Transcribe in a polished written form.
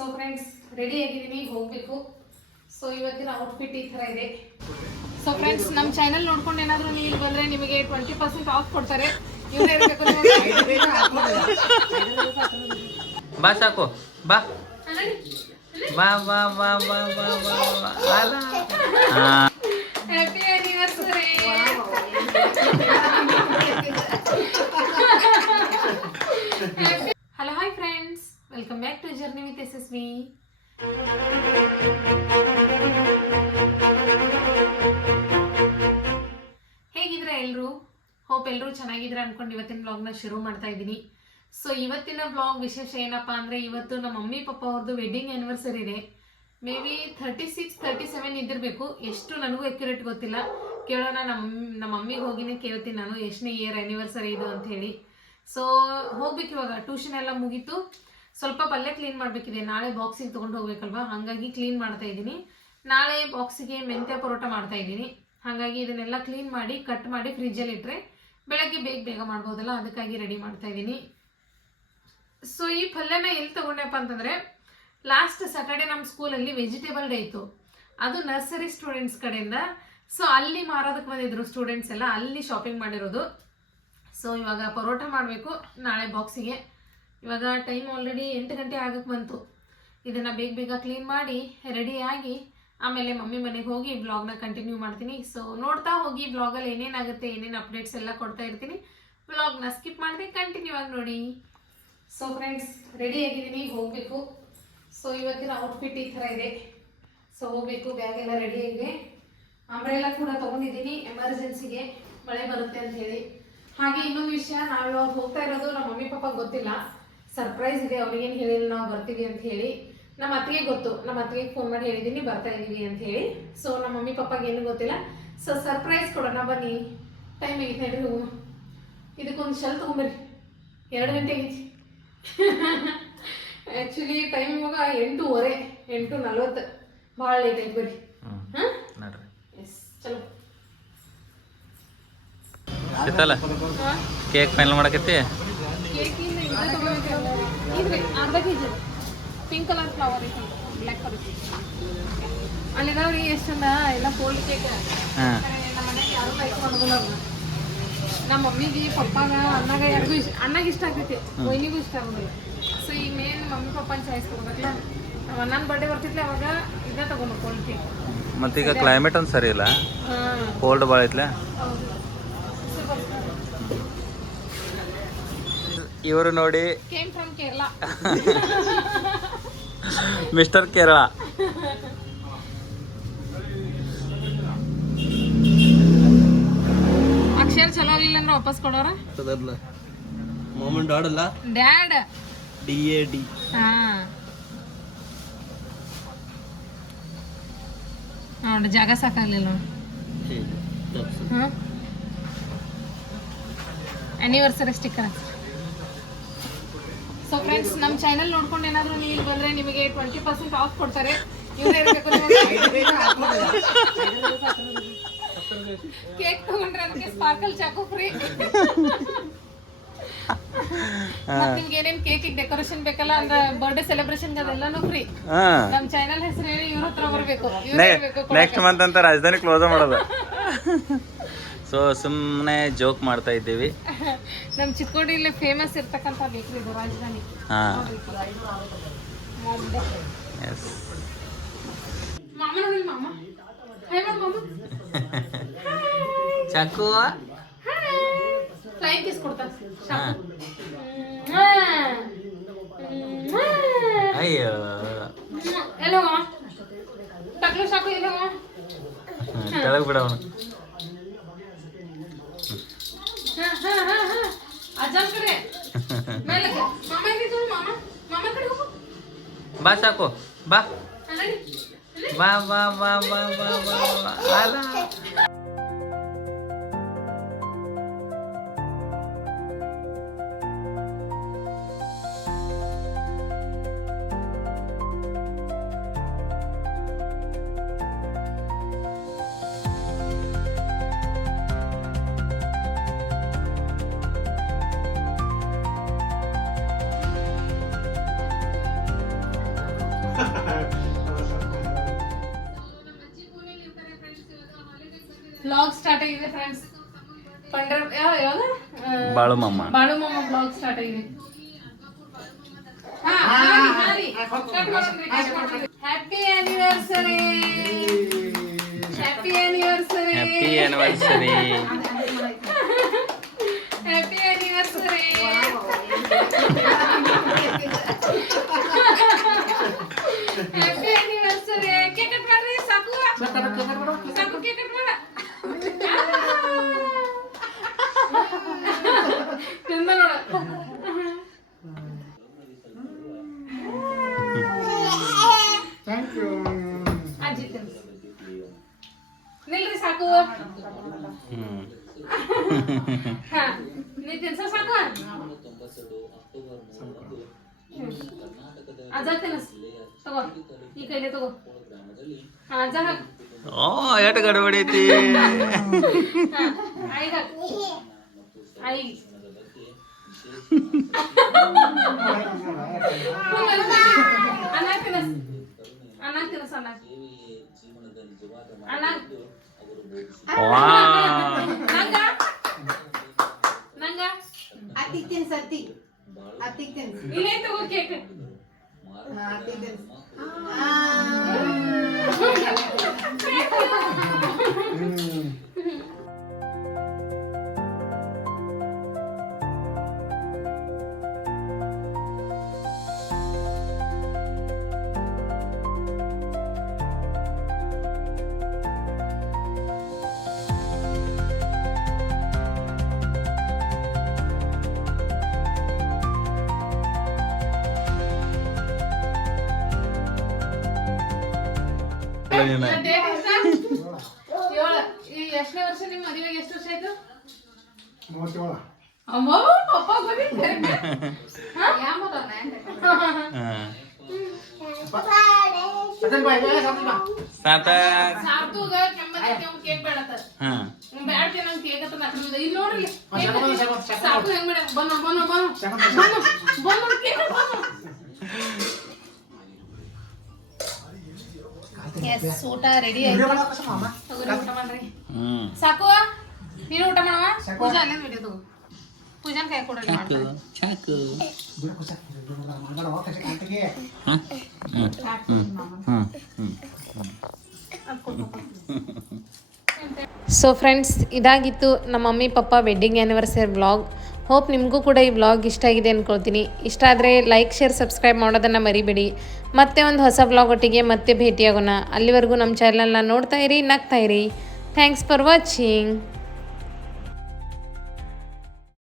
So friends ready ಆಗಿದ್ದೀನಿ, ಹೋಗಬೇಕು. So ಇವತ್ತಿನ ಔಟ್ಫಿಟ್ ಈ ಥರ ಇದೆ. ಸೊ ಫ್ರೆಂಡ್ಸ್, ನಮ್ಮ ಚಾನೆಲ್ ನೋಡ್ಕೊಂಡು ಏನಾದರೂ ನೀವು ಇಲ್ಲಿ ಬಂದರೆ ನಿಮಗೆ 20% ಆಫ್ ಕೊಡ್ತಾರೆ. ಇವರೇ ಇರಬೇಕು. ಬಾ ಸಾಕು, ಬಾ ಬಾ ಬಾ ಬಾ ಬಾ ಬಾ ಬಾ. Happy anniversary. Hello, hi friends, welcome back to journey with Yashasvi. ಹೇಗಿದ್ರೆ ಎಲ್ಲರೂ? ಹೋಪ್ ಎಲ್ಲರೂ ಚೆನ್ನಾಗಿದ್ರೆ ಅನ್ಕೊಂಡು ಇವತ್ತಿನ ಬ್ಲಾಗ್ನ ಶುರು ಮಾಡ್ತಾ ಇದ್ದೀನಿ. ಸೊ ಇವತ್ತಿನ ಬ್ಲಾಗ್ ವಿಶೇಷ ಏನಪ್ಪಾ ಅಂದರೆ, ಇವತ್ತು ನಮ್ಮ ಮಮ್ಮಿ ಪಪ್ಪ ಅವ್ರದ್ದು ವೆಡ್ಡಿಂಗ್ ಆ್ಯನಿವರ್ಸರಿ ಇದೆ. May be 36, 37 ಇದ್ದಿರಬೇಕು. ಎಷ್ಟು ನನಗೂ ಅಕ್ಯುರೇಟ್ ಗೊತ್ತಿಲ್ಲ. ಕೇಳೋಣ, ನಮ್ಮ ಮಮ್ಮಿಗೆ ಹೋಗಿನೇ ಕೇಳ್ತೀನಿ ನಾನು ಎಷ್ಟನೇ ಇಯರ್ ಆ್ಯನಿವರ್ಸರಿ ಇದು ಅಂತ ಹೇಳಿ. ಸೊ ಹೋಗ್ಬೇಕು ಇವಾಗ. ಟ್ಯೂಷನ್ ಎಲ್ಲ ಮುಗೀತು. ಸ್ವಲ್ಪ ಪಲ್ಯ ಕ್ಲೀನ್ ಮಾಡಬೇಕಿದೆ. ನಾಳೆ ಬಾಕ್ಸಿಗೆ ತೊಗೊಂಡು ಹೋಗ್ಬೇಕಲ್ವಾ, ಹಾಗಾಗಿ ಕ್ಲೀನ್ ಮಾಡ್ತಾ ಇದ್ದೀನಿ. ನಾಳೆ ಬಾಕ್ಸಿಗೆ ಮೆಂತ್ಯ ಪರೋಟ ಮಾಡ್ತಾ ಇದ್ದೀನಿ. ಹಾಗಾಗಿ ಇದನ್ನೆಲ್ಲ ಕ್ಲೀನ್ ಮಾಡಿ ಕಟ್ ಮಾಡಿ ಫ್ರಿಜ್ಜಲ್ಲಿ ಇಟ್ಟರೆ ಬೆಳಗ್ಗೆ ಬೇಗ ಮಾಡ್ಬೋದಲ್ಲ, ಅದಕ್ಕಾಗಿ ರೆಡಿ ಮಾಡ್ತಾ ಇದ್ದೀನಿ. ಸೊ ಈ ಪಲ್ಯನ ಎಲ್ಲಿ ತೊಗೊಂಡೆಪ್ಪ ಅಂತಂದರೆ, ಲಾಸ್ಟ್ ಸ್ಯಾಟರ್ಡೆ ನಮ್ಮ ಸ್ಕೂಲಲ್ಲಿ ವೆಜಿಟೇಬಲ್ ಡೇ ಇತ್ತು. ಅದು ನರ್ಸರಿ ಸ್ಟೂಡೆಂಟ್ಸ್ ಕಡೆಯಿಂದ. ಸೊ ಅಲ್ಲಿ ಮಾರೋದಕ್ಕೆ ಬಂದಿದ್ರು ಸ್ಟೂಡೆಂಟ್ಸ್ ಎಲ್ಲ, ಅಲ್ಲಿ ಶಾಪಿಂಗ್ ಮಾಡಿರೋದು. ಸೊ ಇವಾಗ ಪರೋಟ ಮಾಡಬೇಕು ನಾಳೆ ಬಾಕ್ಸಿಗೆ. ಇವಾಗ ಟೈಮ್ ಆಲ್ರೆಡಿ 8 ಗಂಟೆ ಆಗಕ್ಕೆ ಬಂತು. ಇದನ್ನು ಬೇಗ ಕ್ಲೀನ್ ಮಾಡಿ ರೆಡಿಯಾಗಿ ಆಮೇಲೆ ಮಮ್ಮಿ ಮನೆಗೆ ಹೋಗಿ ಬ್ಲಾಗ್ನ ಕಂಟಿನ್ಯೂ ಮಾಡ್ತೀನಿ. ಸೊ ನೋಡ್ತಾ ಹೋಗಿ, ಬ್ಲಾಗಲ್ಲಿ ಏನೇನಾಗುತ್ತೆ, ಏನೇನು ಅಪ್ಡೇಟ್ಸ್ ಎಲ್ಲ ಕೊಡ್ತಾ ಇರ್ತೀನಿ. ಬ್ಲಾಗ್ನ ಸ್ಕಿಪ್ ಮಾಡಿದೆ, ಕಂಟಿನ್ಯೂ ಆಗಿ ನೋಡಿ. ಸೊ ಫ್ರೆಂಡ್ಸ್, ರೆಡಿ ಆಗಿದ್ದೀನಿ, ಹೋಗಬೇಕು. ಸೊ ಇವತ್ತಿನ ಔಟ್ಫಿಟ್ ಈ ಥರ ಇದೆ. ಸೊ ಹೋಗಬೇಕು, ಬ್ಯಾಗ್ ಎಲ್ಲ ರೆಡಿ ಆಗಿದೆ. ಅಂಬ್ರೆಲ್ಲ ಕೂಡ ತೊಗೊಂಡಿದ್ದೀನಿ ಎಮರ್ಜೆನ್ಸಿಗೆ, ಮಳೆ ಬರುತ್ತೆ ಅಂತ ಹೇಳಿ. ಹಾಗೆ ಇನ್ನೊಂದು ವಿಷಯ, ನಾವು ಇವಾಗ ಹೋಗ್ತಾ ಇರೋದು ನಮ್ಮ ಮಮ್ಮಿ ಪಾಪ ಗೊತ್ತಿಲ್ಲ. ಸರ್ಪ್ರೈಸ್ ಇದೆ, ಅವ್ರಿಗೇನು ಹೇಳಿಲ್ಲ ನಾವು ಬರ್ತೀವಿ ಅಂತ ಹೇಳಿ. ನಮ್ಮ ಅತ್ತಿಗೆ ಗೊತ್ತು, ನಮ್ಮ ಅತ್ತಿಗೆ ಫೋನ್ ಮಾಡಿ ಹೇಳಿದ್ದೀನಿ ಬರ್ತಾ ಇದ್ದೀವಿ ಅಂತ ಹೇಳಿ. ಸೊ ನಮ್ಮ ಮಮ್ಮಿ ಪಾಪಾಗೆ ಏನು ಗೊತ್ತಿಲ್ಲ. ಸೊ ಸರ್ಪ್ರೈಸ್ ಕೊಡೋಣ ಬನ್ನಿ. ಟೈಮ್ ಆಗೈತೆ ಹೇಳಿ, ಹೋಗೋಣ. ಇದಕ್ಕೊಂದು ಶೆಲ್ ತೊಗೊಂಬರ್ರಿ. 2 ಗಂಟೆ ಆಗೈತಿ. ಆ್ಯಕ್ಚುಲಿ ಟೈಮ್ ಇವಾಗ 8:30, 8:40. ಭಾಳ ಲೇಟ್ ಆಯ್ತು. ಬರ್ರಿ. ಹಾಂ, ಎಸ್, ಚಲೋ. ಆಯ್ತಲ್ಲ, ಕೇಕ್ ಫೈನಲ್ ಮಾಡಕತ್ತಿ. ಕೇಕಿಂದ ಇದು ತೊಗೊಬೇಕಲ್ಲ, ಇದ್ರಿ ಅರ್ಧ ಕೆಜಿ ಪಿಂಕ್ ಕಲರ್ ಫ್ಲವರ್ ಐತಿ, ಬ್ಲ್ಯಾಕ್ ಕಲರ್. ಅಲ್ಲಿದಾವ್ರಿ ಎಷ್ಟೊಂದ ಎಲ್ಲ ಕೋಲ್ಡ್ ಕೇಕ್. ನಮ್ಮ ಮನೆಗೆ ಯಾರು ಲೈಕ್ ಮಾಡೋದಿಲ್ಲ. ನಮ್ಮ ಮಮ್ಮಿಗೆ ಪಪ್ಪಾಗ ಅಣ್ಣಾಗ ಯಾರಿಗೂ ಅಣ್ಣಗೆ ಇಷ್ಟ ಆಗ್ತೈತಿ, ವೈನಿಗೂ ಇಷ್ಟ ಆಗೋದಿಲ್ಲ. ಸೊ ಈಗ ಮೇನ್ ಮಮ್ಮಿ ಪಪ್ಪನ ಚಾಯ್ಸ್ ತೊಗೋಬೇಕಲ್ಲ. ನಮ್ಮ ಅಣ್ಣನ ಬರ್ಡೇ ಬರ್ತಿತ್ಲೆ, ಅವಾಗ ಇದೇ ತೊಗೊಂಡು ಕೋಲ್ಡ್ ಕೇಕ್. ಮತ್ತೀಗ ಕ್ಲೈಮೇಟ್ ಒಂದು ಸರಿ ಇಲ್ಲ, ಕೋಲ್ಡ್ ಭಾಳ ಐತ್ಲೆ. ಇವರು ನೋಡಿ, came from Kerala, mister Kerala. ಅಕ್ಷರ ಚಲೋ ಆಗಿಲ್ಲ ಅಂದ್ರೆ ವಾಪಸ್ ಕೊಡೋರ. ಮಾಮನ್ ಡ್ಯಾಡ್ ಅಲ್ಲ, ಡ್ಯಾಡ್, DAD. ಹಾ ನೋಡಿ, ಜಾಗ ಸಾಕಾಗ್ಲಿಲ್ಲ ನೋಡಿ. Anniversary sticker. ಸೊ ಫ್ರೆಂಡ್ಸ್, ನಮ್ಮ ಚಾನೆಲ್ ನೋಡ್ಕೊಂಡು ಏನಾದರೂ ನೀವು ಇಲ್ಲಿ ಬಂದರೆ ನಿಮಗೆ 20% ಆಫ್ ಕೊಡ್ತಾರೆ. ಇವರೇ ಇರಬೇಕು. ಕೇಕ್ ತಗೊಂಡ್ರೆ ಅದಕ್ಕೆ ಸ್ಪಾರ್ಕಲ್ ಚಾಕು ಫ್ರೀ. ಮತ್ತೆ ನಿಮ್ಗೆ ಏನೇನು ಕೇಕಿಗೆ ಡೆಕೋರೇಷನ್ ಬೇಕಲ್ಲ, ಅಂದ್ರೆ ಬರ್ಡೇ ಸೆಲೆಬ್ರೇಷನ್ ಅದೆಲ್ಲಾನು ಫ್ರೀ. ನಮ್ಮ ಚಾನೆಲ್ ಹೆಸರು ಹೇಳಿ ಇವ್ರ ಹತ್ರ ಬರಬೇಕು. ನೆಕ್ಸ್ಟ್ ಮಂತ್ ಅಂತ ರಾಜಧಾನಿ ಕ್ಲೋಸ್ ಮಾಡೋದು. ಸೊ ಸುಮ್ಮನೆ ಜೋಕ್ ಮಾಡ್ತಾ ಇದ್ದೀವಿ. ನಮ್ಮ ಚಿಕ್ಕೋಡಿಯಲ್ಲಿ ಫೇಮಸ್ ಇರ್ತಕ್ಕಂಥ ಬೇಕ್ರಿ ಇದು ರಾಜಧಾನಿ. ಎಸ್, ಮಾಮ ನೋಡಿ, ಮಾಮ ಹಾಯ್ ಮಾಮ. ಚಾಕು ಫ್ಲೈಂಗ್ ಕಿಸ್ ಕೊಡ್ತಾರೆ. ಅಯ್ಯೋ, ಎಲ್ಲೋ ಟಕ್ಲು ಸಾಕು, ಎಲ್ಲೋ ಕೆಳಗೆ ಬಿಡವನು. ಅಜ್ಜನ ಕಡೆ ಮೇಲಕ್ಕೆ. ಮಾಮ ಎಲ್ಲಿದ್ದು? ಮಾಮ ಕಡೆ ಹೋಗು. ಬಾ ಸಾಕು, ಬಾ ಬಾ ಬಾ ಬಾ ಬಾ ಬಾ ಬಾ. ಬ್ಲಾಗ್ ಸ್ಟಾರ್ಟ್ ಆಗಿದೆ ಫ್ರೆಂಡ್ಸ್. ಯಾವ್ದು ಬಾಳು ಮಮ್ಮ ಬಾಳು ಮಾಮ ಬ್ಲಾಗ್ ಸ್ಟಾರ್ಟ್ ಆಗಿದೆ. Happy anniversary, happy anniversary, happy anniversary, happy anniversary. Happy anniversary. Cake cut ಮಾಡ್ರಿ. ಸಾಕು ಸಾಕು, ಕೇಕ್ ಕಟ್ ಮಾಡ. ತಿಂದ ನೋಡ. ಅಜ್ಜಿ ತಿನ್ಸ. ನಿಲ್ರಿ ಸಾಕು. ಹಾ ನೀ ತಿನ್ಸ ಸಾಕು. ಅಜ್ಜ ತಿನ್ಸ್ ತಗೋ, ಈ ಕೈಲಿ ತಗೋ. ಹಾ ಅಜ್ಜ ಹಾಕು. ಓ ಎಷ್ಟು ಗಡಬಡಿ ಐತಿ. ಐದು ಹಾಕು. ಐದು ಅನ್ನ ತಿನ್ಸ್, ಅನ್ನ ತಿನ್ಸ್, ಅನ್ನ ಅನ್ನ ವಾ ನಂಗ ನಂಗ ಅತ್ತಿಗ್ ತಿನ್ಸ್, ಅತ್ತಿಗ್ ತಿನ್ಸ್. ಇಲ್ಲೇ ತಗೋ ಕೇಕ್. ಅತ್ತಿಗ್ ತಿನ್ಸ್. ಡೇಟ್ ಎಷ್ಟ? 7. ಈ ಎಷ್ಟನೇ ವರ್ಷ ನಿಮ್ಮ ಮದುವೆಗೆ? ಎಷ್ಟು ವರ್ಷ ಆಯ್ತು? 37. ಅಮ್ಮೋ ಪಪ್ಪ ಬಂದಿದ್ದಾರೆ. ಸಾರ್ತೂಗ ಕೆಮ್ಮತ್ತೈತಿ, ಅವ್ನ್ ಕೇಕ್ ಬೇಡತ್ತ. ಬ್ಯಾಡ ನಂಗೆ ಕೇಕ್ ಅಂತ ಹಾಕಿದ. ಇಲ್ಲಿ ನೋಡ್ರಿ ಸಾಕು ಹೆಂಗ್ ಮಾಡ. ಬನ್ನ ಬನ್ನ ಬನ್ನ ಬನ್ನ ಕೇಕ್ ಬನ್ನ. ಎಸ್, ಊಟ ರೆಡಿ ಆಯ್ತು. ತಗೋರಿ ಊಟ ಮಾಡ್ರಿ. ಸಾಕು ನೀನು ಊಟ ಮಾಡವ. ಪೂಜಾ ಅಲ್ಲೇ ವಿಡಿಯೋ ತಗೋ. ಪೂಜಾನ್ ಕೈ ಕೊಡ್ರಿ. ಚಾಕು ಸೊ ಫ್ರೆಂಡ್ಸ್, ಇದಾಗಿತ್ತು ನಮ್ಮ mummy papa wedding anniversary vlog. Hope ನಿಮಗೂ ಕೂಡ ಈ ವ್ಲಾಗ್ ಇಷ್ಟ ಆಗಿದೆ ಅಂದ್ಕೊಳ್ತೀನಿ. ಇಷ್ಟ ಆದರೆ ಲೈಕ್, ಶೇರ್, ಸಬ್ಸ್ಕ್ರೈಬ್ ಮಾಡೋದನ್ನು ಮರಿಬೇಡಿ. ಮತ್ತೆ ಒಂದು ಹೊಸ ವ್ಲಾಗ್ ಒಟ್ಟಿಗೆ ಮತ್ತೆ ಭೇಟಿಯಾಗೋಣ. ಅಲ್ಲಿವರೆಗೂ ನಮ್ಮ ಚಾನಲ್ನ ನೋಡ್ತಾ ಇರಿ, ನಗ್ತಾ ಇರಿ. Thanks for watching.